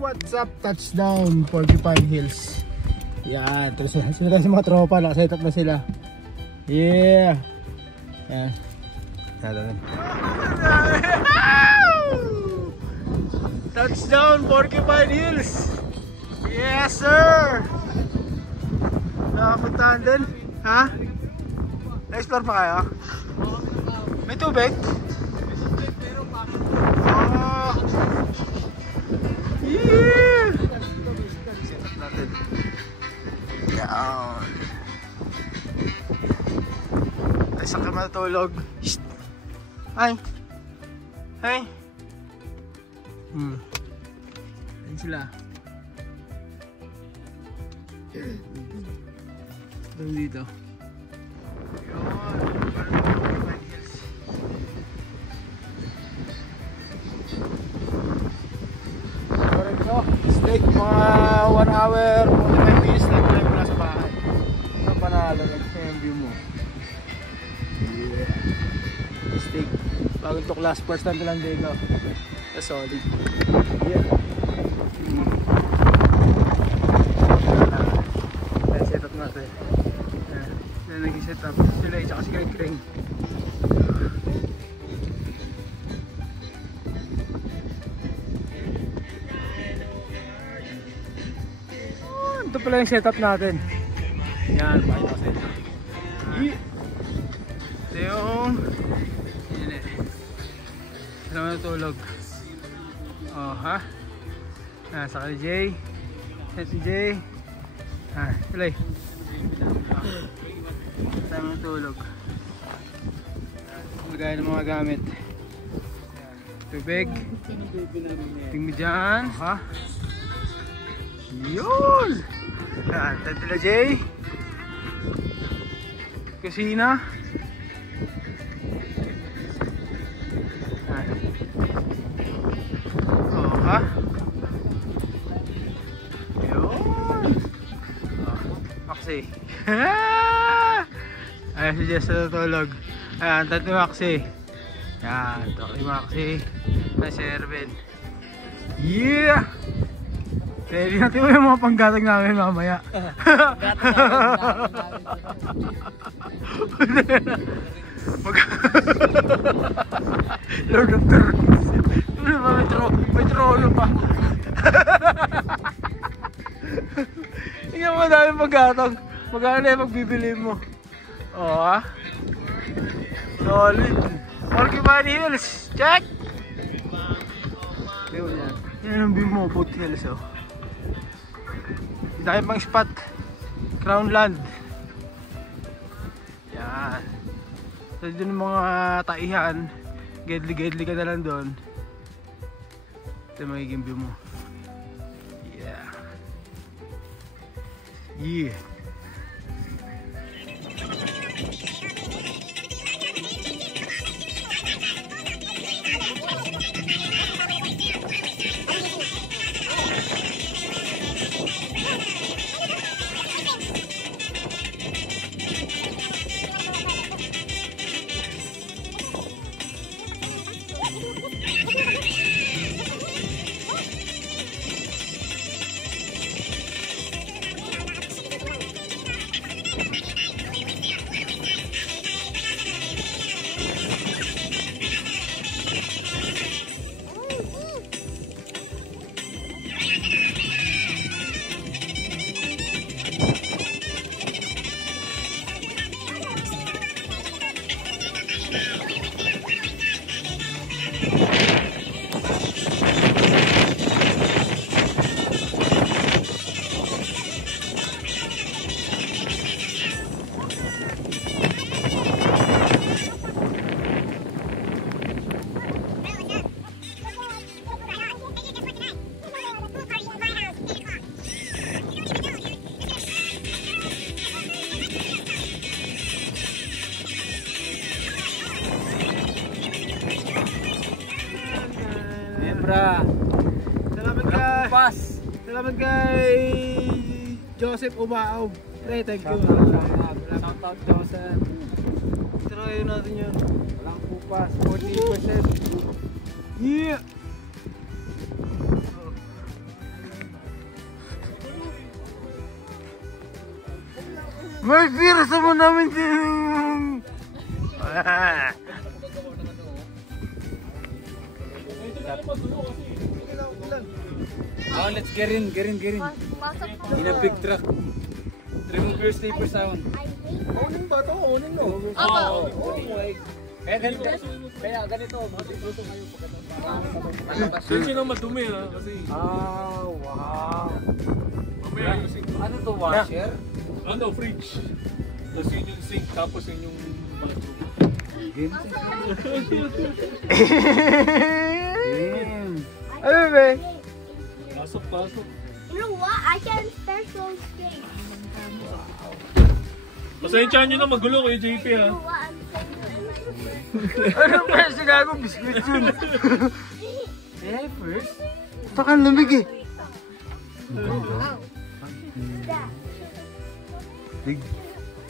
What's up? Touchdown, Porcupine Hills. Yan, sila sa mga tropa, nakaset up na sila. Yeah. Yan. Touchdown, Porcupine Hills. Yes, sir. Nakapuntahan din. Ha? Na-explore pa kayo? May tubig? Oh. Yeah. Set up natin. Yan. Ay, saan ka matulog? Shhh. Ay. Ay. Ayan sila. Doon dito. Steak mga 1 hour, 45 minutes na tayo mula sa bahay. Ang panalo, nag-film view mo. Yeah. Steak. Bagong tuklas, first time ko lang dito. That's solid. Yeah. Ayan, set up natin. Ayan, nag-set up. Sila ay tsaka si Greg Crane. Ito pala yung setup natin. Yan, pakita ko sa inyo. Ito yung yun eh. Sila mo natulog. Oh, ha? Saka si Jay. Si Jay. Sila eh. Sila mo natulog. Magaya ng mga gamit. Tubig. Tingin mo dyan. Ha? Yun! Yan, Tantila Jay. Kusina. Oh, ha? Yun! Maxi. Ayan si Jess na natulog. Ayan, Tantila Maxi. Yan, Tantila Maxi. Ayan si Erwin. Yeah! Ready natin mo yung mga panggatag namin mamaya. Gatag namin. Lord of the Rings. Ano ba? May trolo pa. Tingnan mo dami panggatag. Magkano na yung magbibili mo. Oo ha? Solid. Porcupine Hills. Check! Yan ang view mo. Boat Hills oh. Dahil pang spot Crown Land. Yan. So dun yung mga taihan, gedli ka na lang doon. Ito yung magiging view mo. Yeah. Yeah. Salamat kay Joseph Umaog. Thank you. Shout out Joseph. Try natin yun. Walang pupas. 40%. Yeah! May pirasa mo namin din. Oh, let's get in. In a big truck. Remove your sleeper sound. Onin ba ito? Onin no? Kaya ganito. Kasi na madumi ha. Kasi Wow. mamaya yung sink. Ano to, washer? Ano, fridge. Tapos yun yung sink, tapos yun yung bathroom. Ano ba? Pasok. You know what? I can start those things. Pasensya nyo na magulo kay JP You ha. know what I'm saying? Ano ba? Sigago, biskuit yun. Eh, first. Taka lamig eh.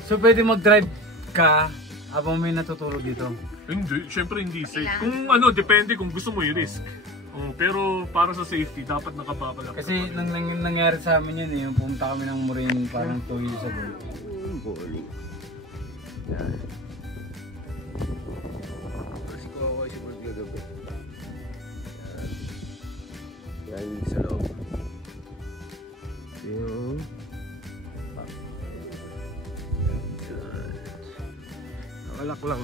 So pwede mag-drive ka habang may natutulog dito? Hindi, syempre hindi safe. Kung ano, depende kung gusto mo i-risk. Pero para sa safety, dapat nakababalak. Kasi nangyari sa amin yun eh, yung pumunta kami ng Moraine parang 2 years ago. Boring. Yan. Kasi ko ako si Bert gagabi. Yan yung sa loob. Yung... Nakalak lang.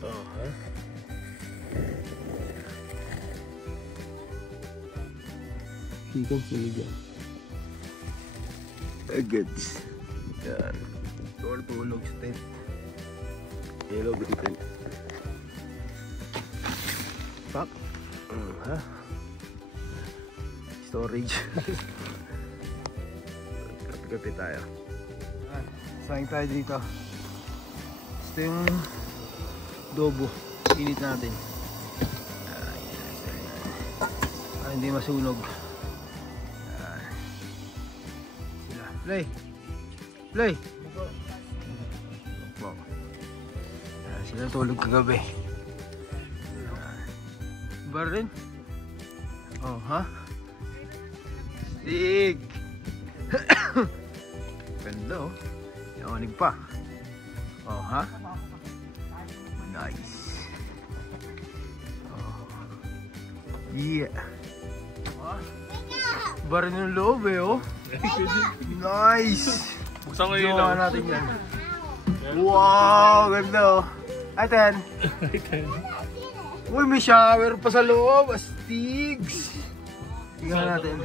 Oh, ha? Sikang siligan. Agads. Yan. Door tulog sa tent. Yellow green tent. Pak. Ha? Storage. Kapi-kapi tayo. Sayang tayo dito. Ito yung dobo. Init natin. Hindi masunog. Play. Wow. Sila tulog kagabi. Bar rin. Oh, ha? Stig. Ganda oh. Yawanig pa. Oh, ha? Nice. Oh. Yeah. Bar rin yung loob eh oh. Nice! Buksan ko yung Gawa ilaw. natin yan. Wow! Ganda oh. Aten. Uy, may shower pa sa loob. Astigs. Tingnan natin.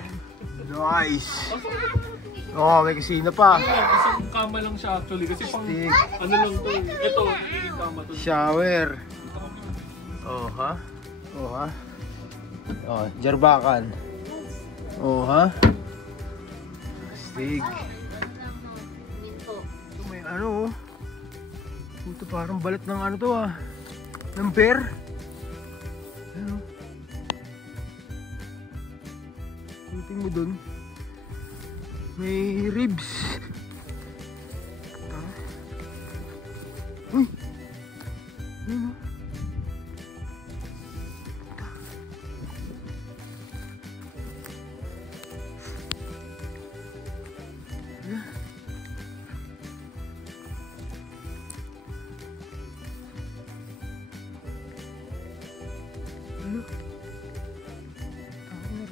Nice. Oh, may kusina pa. Isang kama lang siya actually. Kasi pang Stig. ano lang to. Ito, yung kama to. Shower. Oh, ha? Oh, ha? Oh, jarbakan. Oh, ha? Stig. Ito may ano oh. Ito parang balat ng ano to ah. Ng bear. Ano? Tingin mo dun. May ribs. Uy! Ano?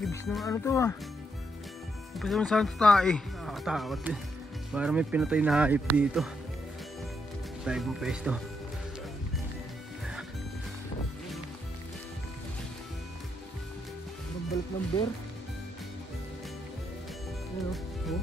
Ribs ng ano to ah. Pwede mo saan tae. Nakakatakot eh. Para may pinatay na hayop dito. Tayo mo pesto. Ang balik ng bear. Ano? Oh.